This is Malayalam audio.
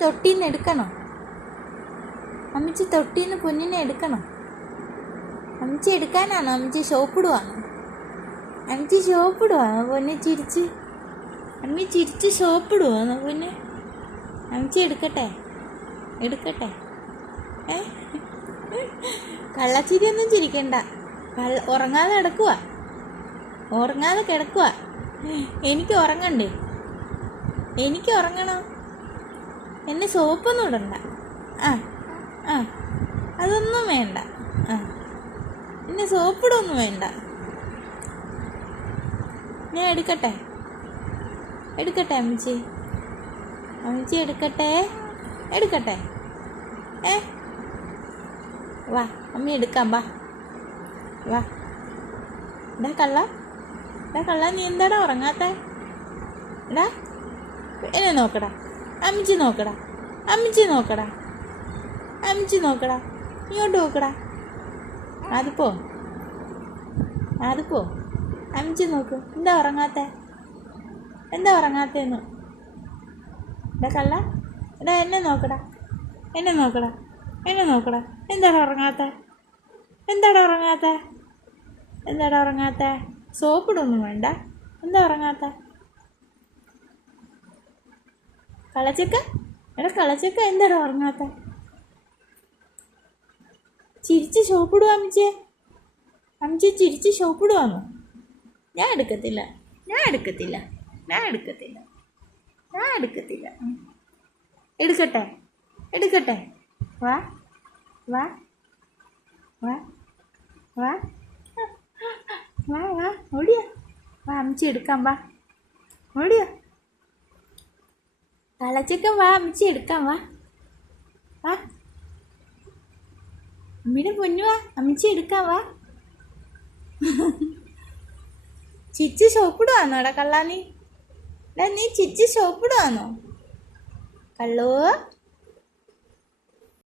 തൊട്ടീന്ന് എടുക്കണോ? അമ്മച്ചി തൊട്ടീന്ന് കുഞ്ഞിനെ എടുക്കണോ? അമ്മച്ചി എടുക്കാനാണോ? അമ്മച്ചി ഷോപ്പിടുവാണോ? അമ്മച്ചി ഷോപ്പിടുവാണോ പൊന്നെ? ചിരിച്ച് അമ്മി ചിരിച്ച് ഷോപ്പിടുവാണോ പൊന്നെ? അമ്മച്ചി എടുക്കട്ടെ? എടുക്കട്ടെ? കള്ളച്ചിരിയൊന്നും ചിരിക്കണ്ട. ഉറങ്ങാതെ കിടക്കുക, ഉറങ്ങാതെ കിടക്കുക. എനിക്ക് ഉറങ്ങണ്ടേ? എനിക്ക് ഉറങ്ങണം. എന്നെ സോപ്പൊന്നും ഇടണ്ട. ആ ആ അതൊന്നും വേണ്ട. ആ എന്നെ സോപ്പിടൊന്നും വേണ്ട. ഞാൻ എടുക്കട്ടെ? എടുക്കട്ടെ അമ്മച്ചി? അമ്മച്ചി എടുക്കട്ടെ? എടുക്കട്ടെ? വാ അമ്മി എടുക്കാം. വാ വാ. എടാ കള്ള, എടാ കള്ള, നീ എന്താടാ ഉറങ്ങാത്തെ? എടാ എന്നെ നോക്കടാ. അമ്മച്ചി നോക്കടാ. അമ്മച്ചി നോക്കടാ. അമ്മച്ചി നോക്കടാ. ഇങ്ങോട്ട് നോക്കടാ. അതിപ്പോ അതിപ്പോ അമ്മച്ചി നോക്ക്. എന്താ ഉറങ്ങാത്തെ? എന്താ ഉറങ്ങാത്തേന്ന്? എടാ കള്ള, എടാ എന്നെ നോക്കടാ. എന്നെ നോക്കടാ. എന്നെ നോക്കടാ. എന്താടാ ഉറങ്ങാത്തെ? എന്താടാ ഉറങ്ങാത്തെ? എന്താടാ ഉറങ്ങാത്തെ? സോപ്പിടൊന്നും വേണ്ട. എന്താ ഉറങ്ങാത്തെ? കളച്ചക്ക, എടാ കളച്ചക്ക, എന്താടാ ഉറങ്ങാത്തെ? ചിരിച്ച് ഷോപ്പിടുവാ അമ്മച്ചിയെ? അമ്മച്ചി ചിരിച്ച് ഷോപ്പിടുവാന്നോ? ഞാൻ എടുക്കത്തില്ല. ഞാൻ എടുക്കത്തില്ല. ഞാൻ എടുക്കത്തില്ല. ഞാൻ എടുക്കത്തില്ല. എടുക്കട്ടെ? എടുക്കട്ടെ? വാ വാ വാ വാ വാ വാ. ഓടിയ വാ, അമ്മച്ചി എടുക്കാം. വാ ഓടിയ കളച്ചക്ക. വാ അമ്മച്ചി എടുക്കാം. വാ വാ അമ്മീടെ പൊന്നു. വാ അമ്മച്ചി എടുക്കാം. വാ. ചിരിച്ച് ഷോപ്പിടുവാന്നോ? എടാ കള്ളാ, നീ ചിരിച്ച് ഷോപ്പിടുവാന്നോ? കള്ളോ.